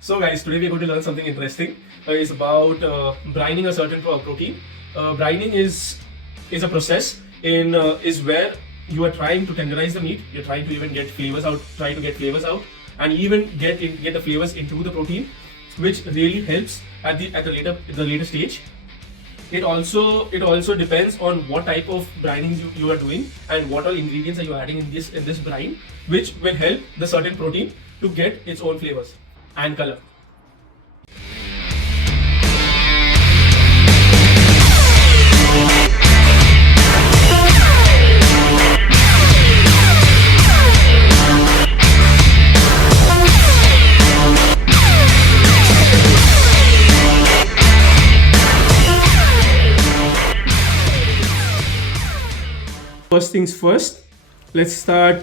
So guys, today we're going to learn something interesting. It's about brining a certain protein. Brining is a process is where you are trying to tenderize the meat. You're trying to even get flavors out, and even get the flavors into the protein, which really helps at the later stage. It also depends on what type of brining you are doing and what all ingredients are you adding in this brine, which will help the certain protein to get its own flavors and color. First things first, let's start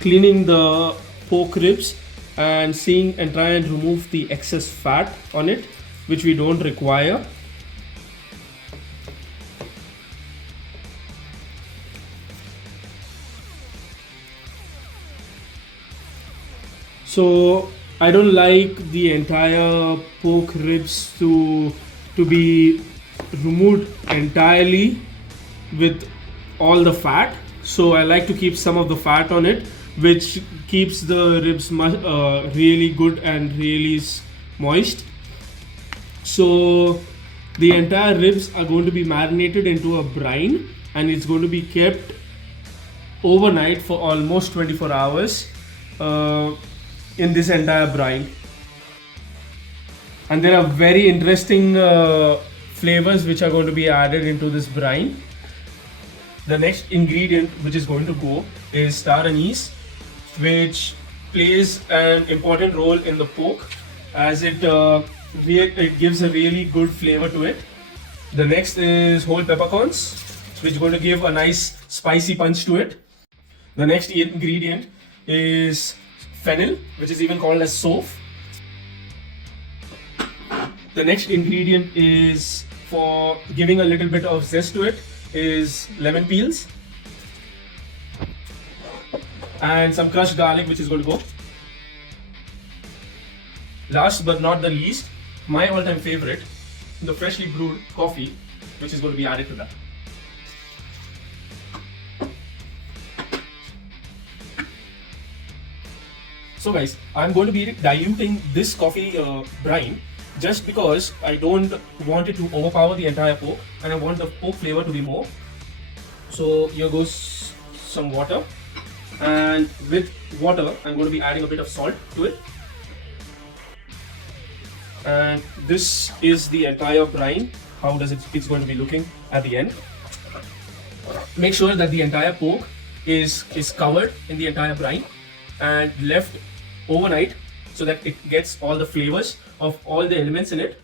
cleaning the pork ribs and try and remove the excess fat on it, which we don't require. So I don't like the entire pork ribs to be removed entirely with all the fat, so I like to keep some of the fat on it, which keeps the ribs really good and really moist. So the entire ribs are going to be marinated into a brine, and it's going to be kept overnight for almost 24 hours in this entire brine. And there are very interesting flavors which are going to be added into this brine. The next ingredient which is going to go is star anise, which plays an important role in the pork as it gives a really good flavor to it. The next is whole peppercorns, which is going to give a nice spicy punch to it. The next ingredient is fennel, which is even called as soph. The next ingredient is, for giving a little bit of zest to it, is lemon peels and some crushed garlic, which is going to go. Last but not the least, my all-time favorite, the freshly brewed coffee, which is going to be added to that. So guys, I'm going to be diluting this coffee brine, just because I don't want it to overpower the entire pork and I want the pork flavor to be more. So here goes some water, and with water I'm going to be adding a bit of salt to it. And this is the entire brine. How does it's going to be looking at the end. Make sure that the entire pork is covered in the entire brine and left overnight, so that it gets all the flavors of all the elements in it